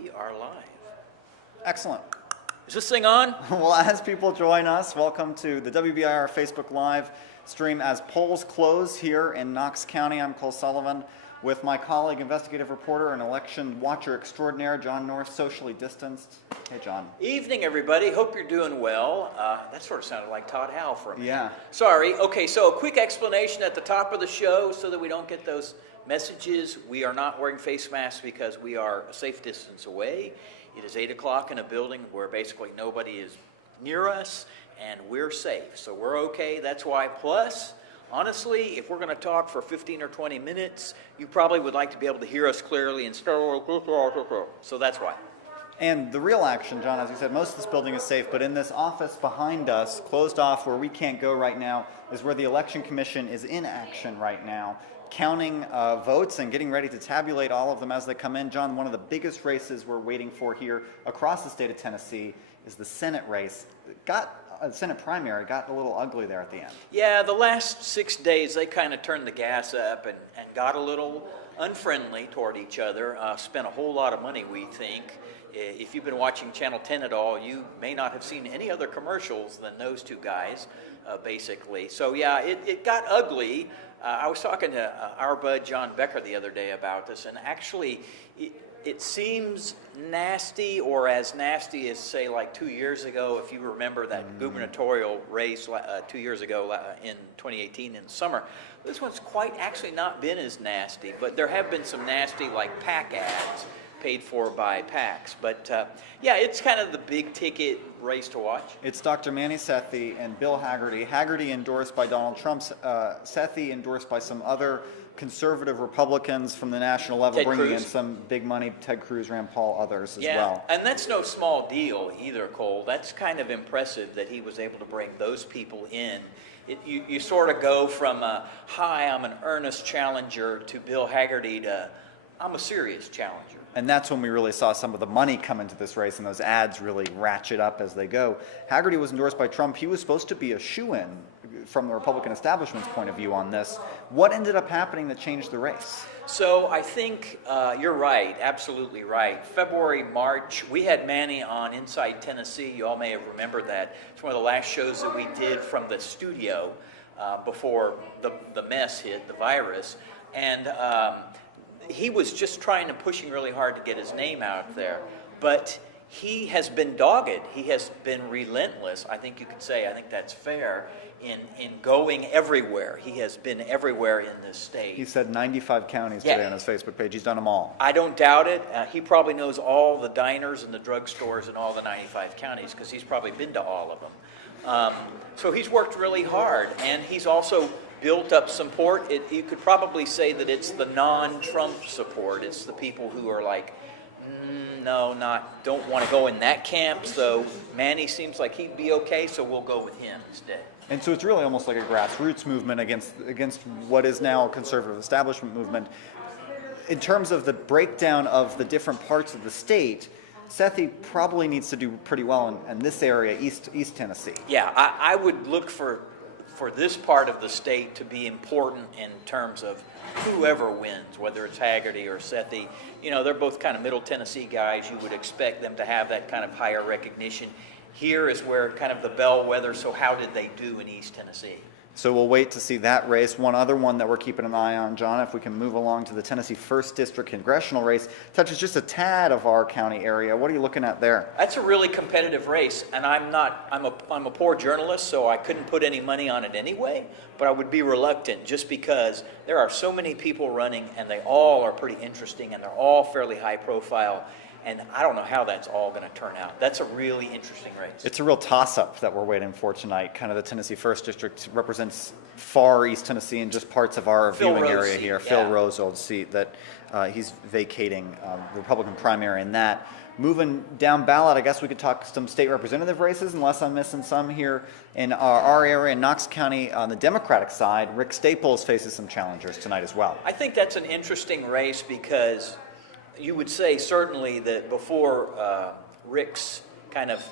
We are live. Excellent. Is this thing on? Well, as people join us, welcome to the WBIR Facebook Live stream as polls close here in Knox County. I'm Cole Sullivan with my colleague, investigative reporter, and election watcher extraordinaire, John North, socially distanced. Hey, John. Evening, everybody. Hope you're doing well. That sort of sounded like Todd Howell for a minute. Yeah. Sorry. Okay, so a quick explanation at the top of the show so that we don't get those messages. We are not wearing face masks because we are a safe distance away. It is 8 o'clock in a building where basically nobody is near us, and we're safe. So we're okay. That's why. Plus, honestly, if we're going to talk for 15 or 20 minutes, you probably would like to be able to hear us clearly and so that's why. And the real action, John, as you said, most of this building is safe, but in this office behind us, closed off where we can't go right now, is where the Election Commission is in action right now, counting votes and getting ready to tabulate all of them as they come in. John, one of the biggest races we're waiting for here across the state of Tennessee is the Senate race. Senate primary got a little ugly there at the end. Yeah, the last 6 days, they kind of turned the gas up and got a little unfriendly toward each other, spent a whole lot of money, we think. If you've been watching Channel 10 at all, you may not have seen any other commercials than those two guys, basically. So yeah, it got ugly. I was talking to our bud John Becker the other day about this, and actually it seems nasty, or as nasty as, say, like 2 years ago, if you remember that gubernatorial race 2 years ago in 2018 in the summer. This one's quite actually not been as nasty, but there have been some nasty, like, PAC ads paid for by PACs. But yeah, it's kind of the big ticket race to watch. It's Dr. Manny Sethi and Bill Hagerty. Hagerty endorsed by Donald Trump, Sethi endorsed by some other conservative Republicans from the national level, Ted bringing Cruz. in some big money, Ted Cruz, Rand Paul, others as Yeah, well. and that's no small deal either, Cole. That's kind of impressive that he was able to bring those people in. You sort of go from, hi, I'm an earnest challenger, to Bill Hagerty to, I'm a serious challenger. And that's when we really saw some of the money come into this race, and those ads really ratchet up as they go. Hagerty was endorsed by Trump. He was supposed to be a shoo-in from the Republican establishment's point of view on this. What ended up happening that changed the race? So I think you're right, absolutely right. February, March, we had Manny on Inside Tennessee. You all may have remembered that. It's one of the last shows that we did from the studio before the mess hit, the virus. And he was just pushing really hard to get his name out there. But he has been dogged. He has been relentless, I think you could say. I think that's fair in going everywhere. He has been everywhere in this state. He said 95 counties today on his Facebook page. He's done them all. I don't doubt it. He probably knows all the diners and the drugstores in all the 95 counties because he's probably been to all of them. So he's worked really hard, and he's also built up support. You could probably say that it's the non-Trump support. It's the people who are like, don't want to go in that camp. So Manny seems like he'd be okay, so we'll go with him instead. And so it's really almost like a grassroots movement against what is now a conservative establishment movement. In terms of the breakdown of the different parts of the state, Sethi probably needs to do pretty well in this area, East Tennessee. Yeah, I would look for this part of the state to be important in terms of whoever wins, whether it's Hagerty or Sethi. You know, they're both kind of middle Tennessee guys. You would expect them to have that kind of higher recognition. Here is where kind of the bellwether, so how did they do in East Tennessee? So we'll wait to see that race. One other one that we're keeping an eye on, John, if we can move along to the Tennessee 1st District congressional race, touches just a tad of our county area. What are you looking at there? That's a really competitive race, and I'm a poor journalist, so I couldn't put any money on it anyway, but I would be reluctant just because there are so many people running, and they all are pretty interesting, and they're all fairly high profile. And I don't know how that's all going to turn out. That's a really interesting race. It's a real toss-up that we're waiting for tonight. Kind of the Tennessee 1st District represents far East Tennessee and just parts of our viewing area here. Phil Rowe's old seat that he's vacating the Republican primary in that. Moving down ballot, I guess we could talk some state representative races, unless I'm missing some here in our area in Knox County. On the Democratic side, Rick Staples faces some challengers tonight as well. I think that's an interesting race because you would say certainly that before Rick's kind of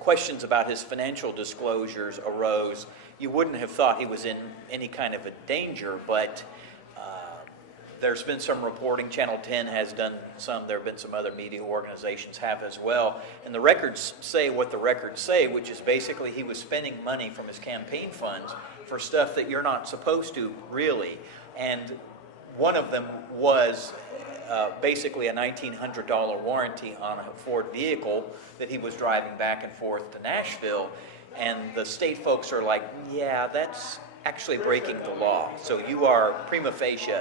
questions about his financial disclosures arose, you wouldn't have thought he was in any kind of a danger, but There's been some reporting. Channel 10 has done some. There have been some other media organizations have as well. And the records say what the records say, which is basically he was spending money from his campaign funds for stuff that you're not supposed to, really. And one of them was basically a $1,900 warranty on a Ford vehicle that he was driving back and forth to Nashville. And the state folks are like, yeah, that's actually breaking the law. So you are prima facie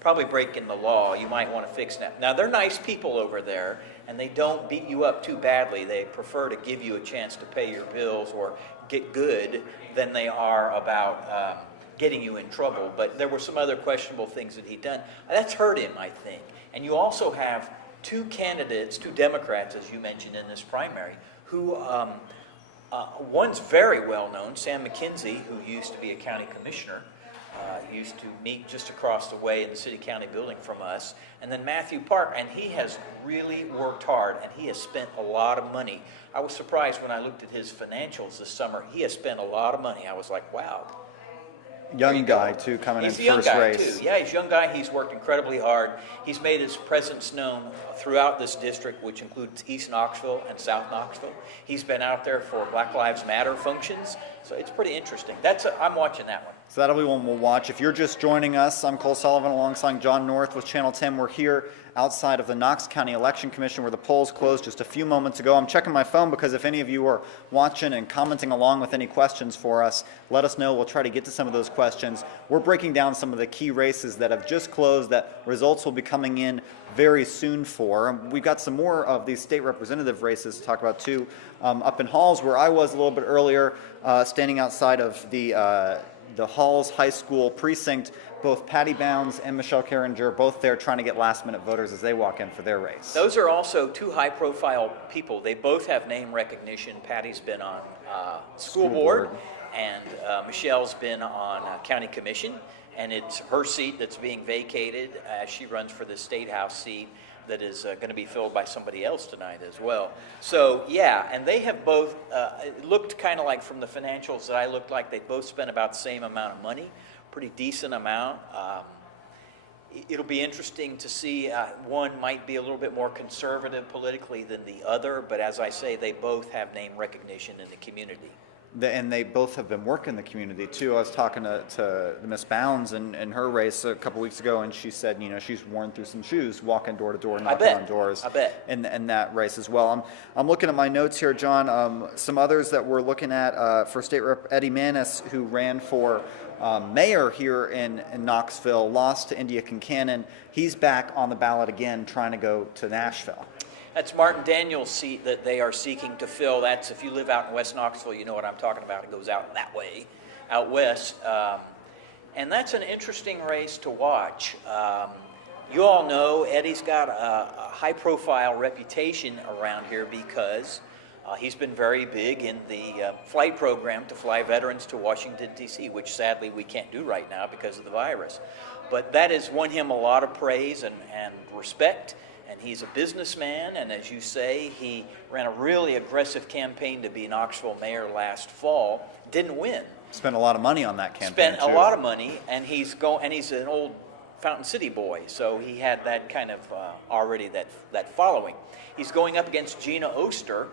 probably breaking the law. You might want to fix that. Now, they're nice people over there, and they don't beat you up too badly. They prefer to give you a chance to pay your bills or get good than they are about getting you in trouble. But there were some other questionable things that he'd done. That's hurt him, I think. And you also have two candidates, two Democrats, as you mentioned in this primary, who one's very well known, Sam McKenzie, who used to be a county commissioner, used to meet just across the way in the city-county building from us, and then Matthew Park, and he has really worked hard, and he has spent a lot of money. I was surprised when I looked at his financials this summer. He has spent a lot of money. I was like, wow. Young guy, too, coming in first race. He's a young guy, too. Yeah, he's a young guy. He's worked incredibly hard. He's made his presence known throughout this district, which includes East Knoxville and South Knoxville. He's been out there for Black Lives Matter functions, so it's pretty interesting. I'm watching that one. So that'll be one we'll watch. If you're just joining us, I'm Cole Sullivan alongside John North with Channel 10. We're here outside of the Knox County Election Commission where the polls closed just a few moments ago. I'm checking my phone because if any of you are watching and commenting along with any questions for us, let us know. We'll try to get to some of those questions. We're breaking down some of the key races that have just closed that results will be coming in very soon for. We've got some more of these state representative races to talk about too. Up in Halls, where I was a little bit earlier, standing outside of the Halls High School precinct, both Patty Bounds and Michelle Carringer, both there trying to get last-minute voters as they walk in for their race. Those are also two high-profile people. They both have name recognition. Patty's been on school board, and Michelle's been on county commission, and it's her seat that's being vacated as she runs for the State House seat that is going to be filled by somebody else tonight as well. So, yeah, and they have both, it looked kind of like from the financials that I looked like, they both spent about the same amount of money, pretty decent amount. It'll be interesting to see, one might be a little bit more conservative politically than the other, but as I say, they both have name recognition in the community. And they both have been working the community too. I was talking to Miss Bounds in her race a couple weeks ago, and she said, she's worn through some shoes, walking door to door, knocking on doors. I bet. In that race as well. I'm looking at my notes here, John. Some others that we're looking at for State Rep Eddie Manis, who ran for mayor here in Knoxville, lost to India Kincannon. He's back on the ballot again, trying to go to Nashville. That's Martin Daniels' seat that they are seeking to fill. That's, if you live out in West Knoxville, you know what I'm talking about. It goes out that way, out west. And that's an interesting race to watch. You all know Eddie's got a high-profile reputation around here because he's been very big in the flight program to fly veterans to Washington, D.C., which sadly we can't do right now because of the virus. But that has won him a lot of praise and respect. And he's a businessman, and as you say, he ran a really aggressive campaign to be Knoxville mayor last fall. Didn't win. Spent a lot of money on that campaign. Spent a lot of money, and he's an old Fountain City boy, so he had that kind of already that following. He's going up against Gina Oster,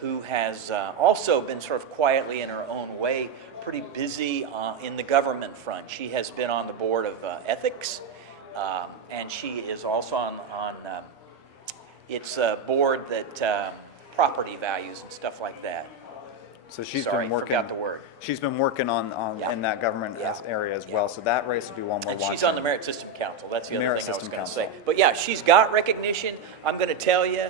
who has also been sort of quietly in her own way, pretty busy in the government front. She has been on the board of ethics, and she is also on it's a board that property values and stuff like that. So she's been working. Forgot the word. She's been working on in that government area as well. So that race would be one we're watching. She's on the Merit System Council. That's the other thing I was going to say. Council. But yeah, she's got recognition. I'm going to tell you,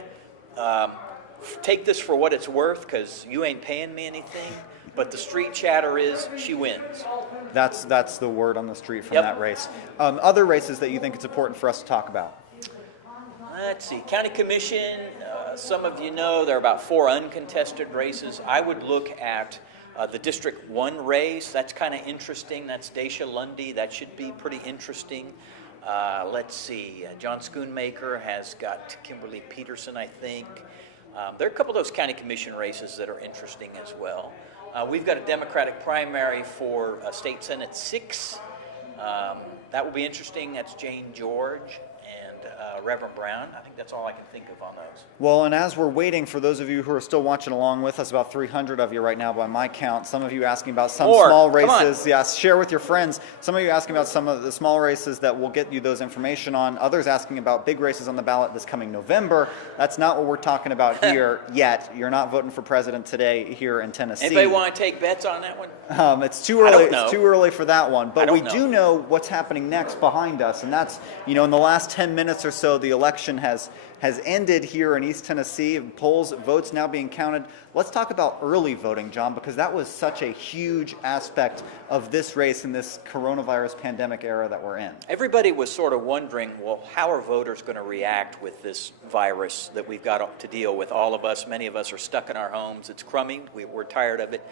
take this for what it's worth, because you ain't paying me anything. But the street chatter is she wins. That's the word on the street from that race. Other races that you think it's important for us to talk about? Let's see. County Commission, some of you know there are about 4 uncontested races. I would look at the District 1 race. That's kind of interesting. That's Dacia Lundy. That should be pretty interesting. Let's see. John Schoonmaker has got Kimberly Peterson, I think. There are a couple of those County Commission races that are interesting as well. We've got a Democratic primary for State Senate 6. That will be interesting. That's Jane George and Reverend Brown. I think that's all I can think of on those. Well, and as we're waiting, for those of you who are still watching along with us, about 300 of you right now by my count, some of you asking about some small races. Yes, share with your friends. Some of you asking about some of the small races that we'll get you those information on. Others asking about big races on the ballot this coming November. That's not what we're talking about here yet. You're not voting for president today here in Tennessee. Anybody want to take bets on that one? It's too early. I don't know. It's too early for that one. But we know. do know what's happening next behind us, and that's, in the last 10 minutes or so, the election has ended here in East Tennessee. Polls, votes now being counted. Let's talk about early voting, John, because that was such a huge aspect of this race in this coronavirus pandemic era that we're in. Everybody was sort of wondering, well, how are voters going to react with this virus that we've got to deal with? All of us, many of us are stuck in our homes. It's crummy. We're tired of it.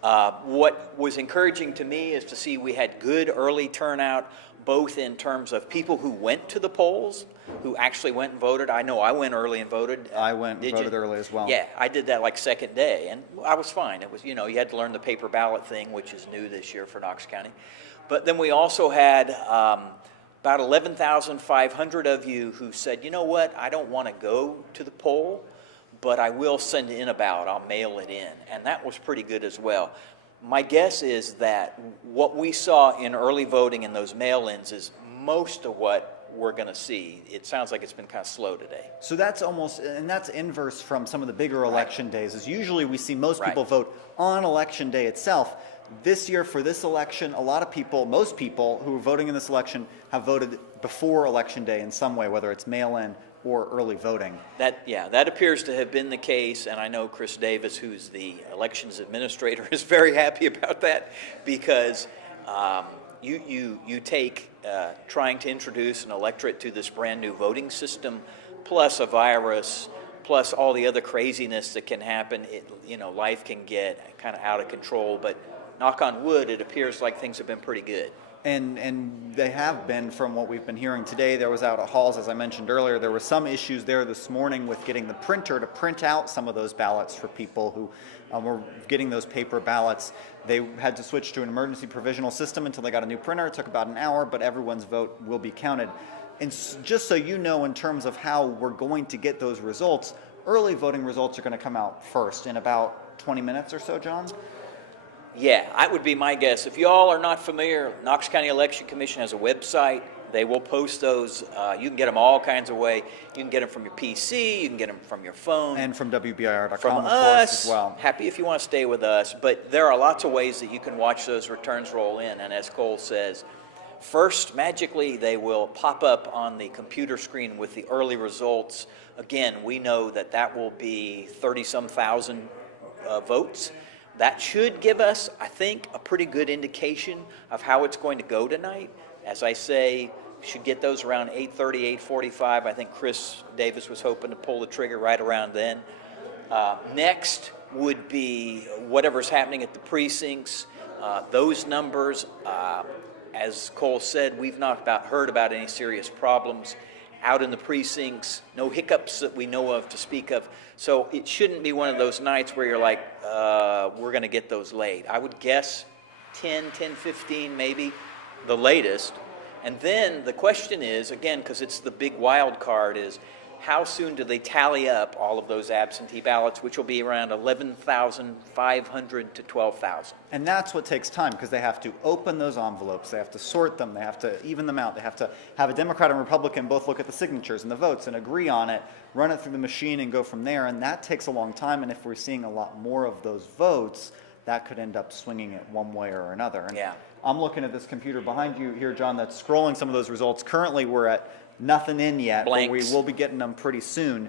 What was encouraging to me is to see we had good early turnout, both in terms of people who went to the polls, who actually went and voted. I know I went early and voted. I went and voted early as well. Yeah, I did that like second day, and I was fine. It was, you had to learn the paper ballot thing, which is new this year for Knox County. But then we also had about 11,500 of you who said, you know what, I don't want to go to the poll, but I will send in a ballot. I'll mail it in. And that was pretty good as well. My guess is that what we saw in early voting in those mail-ins is most of what we're going to see. It sounds like it's been kind of slow today. So that's that's inverse from some of the bigger election days. Is usually we see most people vote on election day itself. This year for this election, most people who are voting in this election have voted before election day in some way, whether it's mail-in or early voting. That appears to have been the case, and I know Chris Davis, who's the elections administrator, is very happy about that, because you take trying to introduce an electorate to this brand new voting system, plus a virus, plus all the other craziness that can happen. Life can get kind of out of control, but knock on wood, it appears like things have been pretty good. And they have been, from what we've been hearing today. There was out at Halls, as I mentioned earlier, there were some issues there this morning with getting the printer to print out some of those ballots for people who were getting those paper ballots. They had to switch to an emergency provisional system until they got a new printer. It took about an hour, but everyone's vote will be counted. And just so you know, in terms of how we're going to get those results, early voting results are going to come out first in about 20 minutes or so, John? Yeah, that would be my guess. If you all are not familiar, Knox County Election Commission has a website. They will post those. You can get them all kinds of ways. You can get them from your PC. You can get them from your phone. And from WBIR.com, from of us, course, as well. Happy if you want to stay with us. But there are lots of ways that you can watch those returns roll in. And as Cole says, first, magically, they will pop up on the computer screen with the early results. Again, we know that will be 30-some thousand votes. That should give us, I think, a pretty good indication of how it's going to go tonight. As I say, we should get those around 8:30, 8:45. I think Chris Davis was hoping to pull the trigger right around then. Next would be whatever's happening at the precincts. Those numbers, as Cole said, we've not heard about any serious problems out in the precincts, no hiccups that we know of to speak of. So it shouldn't be one of those nights where you're like, we're going to get those late. I would guess 10:15 maybe, the latest. And then the question is, again, because it's the big wild card, is how soon do they tally up all of those absentee ballots, which will be around 11,500 to 12,000. And that's what takes time, because they have to open those envelopes, they have to sort them, they have to even them out, they have to have a Democrat and Republican both look at the signatures and the votes and agree on it, run it through the machine and go from there, and that takes a long time, and if we're seeing a lot more of those votes, that could end up swinging it one way or another. And yeah. I'm looking at this computer behind you here, John, that's scrolling some of those results. Currently, we're at nothing in yet, Blanks. But we will be getting them pretty soon.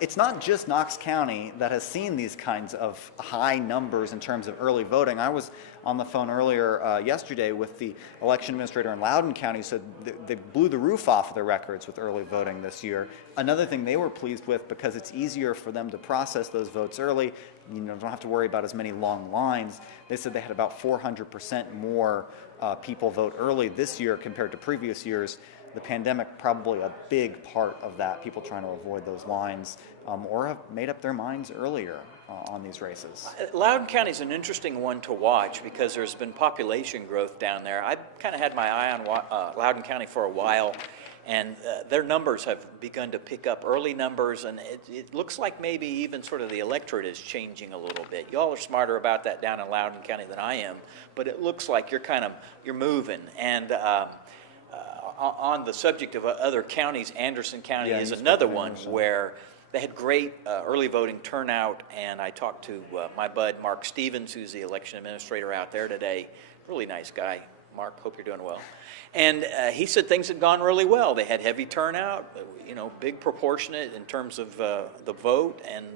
It's not just Knox County that has seen these kinds of high numbers in terms of early voting. I was on the phone earlier yesterday with the election administrator in Loudoun County, who said they blew the roof off of their records with early voting this year. Another thing they were pleased with, because it's easier for them to process those votes early, don't have to worry about as many long lines. They said they had about 400% more people vote early this year compared to previous years. The pandemic probably a big part of that, people trying to avoid those lines or have made up their minds earlier. on these races. Loudoun County is an interesting one to watch because there's been population growth down there. I've kind of had my eye on Loudoun County for a while, and their numbers have begun to pick up, early numbers, and it looks like maybe even sort of the electorate is changing a little bit. Y'all are smarter about that down in Loudoun County than I am, but it looks like you're moving. And on the subject of other counties, Anderson County is another one where they had great early voting turnout, and I talked to my bud Mark Stevens, who's the election administrator out there today. Really nice guy. Mark, hope you're doing well. And he said things had gone really well. They had heavy turnout, big proportionate in terms of the vote, and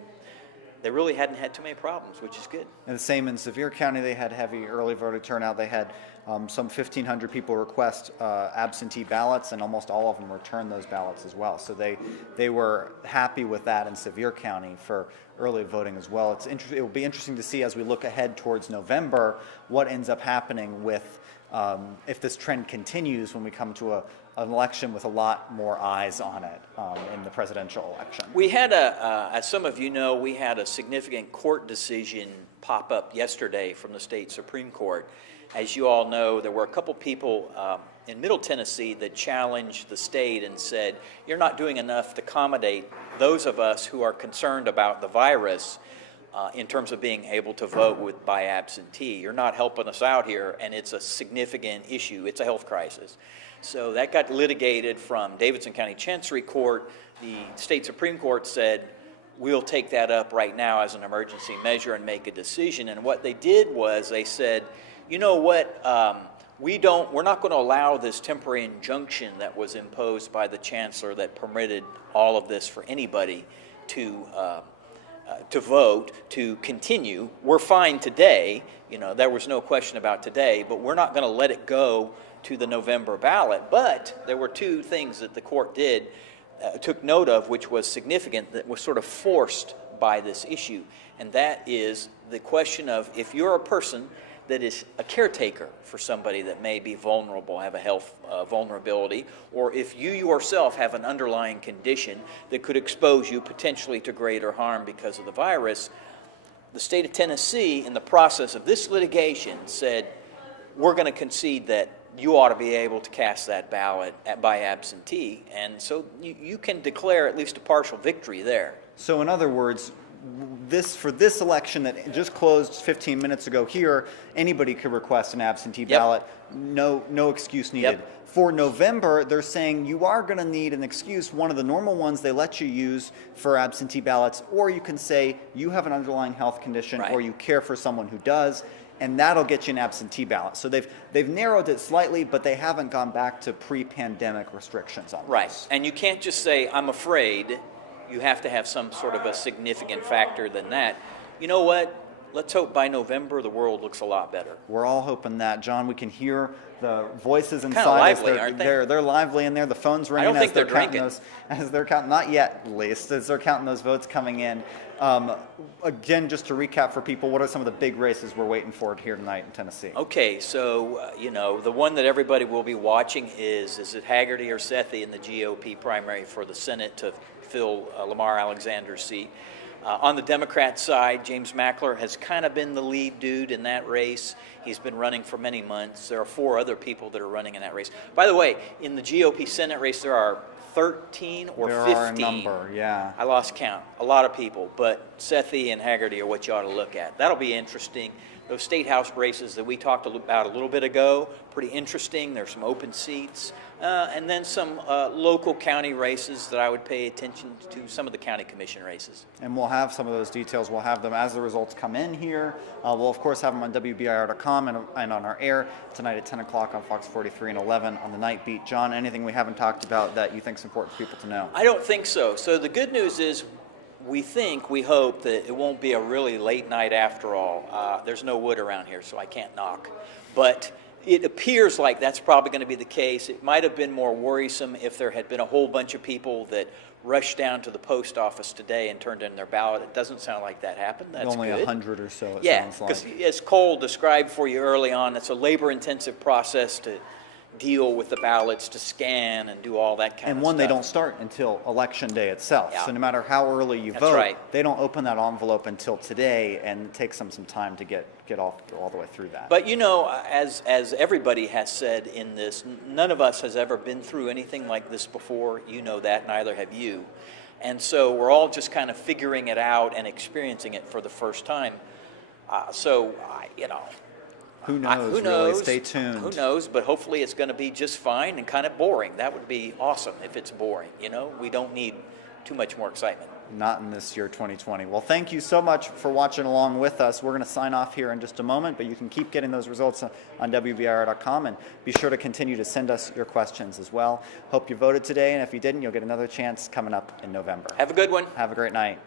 they really hadn't had too many problems, which is good. And the same in Sevier County, they had heavy early voter turnout. They had some 1,500 people request absentee ballots, and almost all of them returned those ballots as well. So they were happy with that in Sevier County for early voting as well. It will be interesting to see as we look ahead towards November what ends up happening with if this trend continues when we come to an election with a lot more eyes on it in the presidential election. We had as some of you know, we had a significant court decision pop up yesterday from the state Supreme Court. As you all know, there were a couple people in Middle Tennessee that challenged the state and said, you're not doing enough to accommodate those of us who are concerned about the virus in terms of being able to vote by absentee. You're not helping us out here, and it's a significant issue. It's a health crisis. So that got litigated from Davidson County Chancery Court. The state Supreme Court said, we'll take that up right now as an emergency measure and make a decision. And what they did was they said, you know what, we're not going to allow this temporary injunction that was imposed by the chancellor that permitted all of this for anybody to vote to continue. We're fine today, there was no question about today, but we're not going to let it go to the November ballot. But there were two things that the court took note of, which was significant, that was sort of forced by this issue, and that is the question of if you're a person that is a caretaker for somebody that may be vulnerable, have a health vulnerability, or if you yourself have an underlying condition that could expose you potentially to greater harm because of the virus, the state of Tennessee, in the process of this litigation, said, we're going to concede that you ought to be able to cast that ballot by absentee, and so you can declare at least a partial victory there. So in other words, for this election that just closed 15 minutes ago here, anybody could request an absentee ballot. No excuse needed. Yep. For November, they're saying you are going to need an excuse, one of the normal ones they let you use for absentee ballots, or you can say you have an underlying health condition or you care for someone who does, and that'll get you an absentee ballot. So they've narrowed it slightly, but they haven't gone back to pre-pandemic restrictions on this. And you can't just say, I'm afraid. You have to have some sort of a significant factor than that. You know what? Let's hope by November the world looks a lot better. We're all hoping that, John. We can hear the voices inside. Kind of lively, aren't they? They're lively in there. The phone's ringing. I don't think they're drinking. As they're counting, not yet, at least, as they're counting those votes coming in. Again, just to recap for people, what are some of the big races we're waiting for here tonight in Tennessee? Okay, so the one that everybody will be watching is it Haggerty or Sethi in the GOP primary for the Senate to fill Lamar Alexander's seat. On the Democrat side, James Mackler has kind of been the lead dude in that race. He's been running for many months. There are 4 other people that are running in that race. By the way, in the GOP Senate race, there are 13 or 15. There are a number, yeah. I lost count. A lot of people, but Sethi and Haggerty are what you ought to look at. That'll be interesting. Those state house races that we talked about a little bit ago, pretty interesting. There's some open seats. And then some local county races that I would pay attention to, some of the county commission races. And we'll have some of those details. We'll have them as the results come in here. We'll, of course, have them on WBIR.com and on our air tonight at 10 o'clock on Fox 43 and 11 on the Night Beat. John, anything we haven't talked about that you think is important for people to know? I don't think so. So the good news is we hope that it won't be a really late night after all. There's no wood around here, so I can't knock. But it appears like that's probably going to be the case. It might have been more worrisome if there had been a whole bunch of people that rushed down to the post office today and turned in their ballot. It doesn't sound like that happened. That's only good. 100 or so, it yeah, sounds like. because as Cole described for you early on, it's a labor-intensive process to deal with the ballots to scan and do all that kind of stuff. And one, they don't start until Election Day itself. Yeah. So no matter how early you That's vote, right. they don't open that envelope until today, and it takes them some time to get all the way through that. But you know, as everybody has said in this, none of us has ever been through anything like this before. You know that, neither have you. And so we're all just kind of figuring it out and experiencing it for the first time. Who knows? Who knows? Really? Stay tuned. Who knows? But hopefully it's going to be just fine and kind of boring. That would be awesome if it's boring. You know, we don't need too much more excitement. Not in this year, 2020. Well, thank you so much for watching along with us. We're going to sign off here in just a moment, but you can keep getting those results on WBIR.com, and be sure to continue to send us your questions as well. Hope you voted today, and if you didn't, you'll get another chance coming up in November. Have a good one. Have a great night.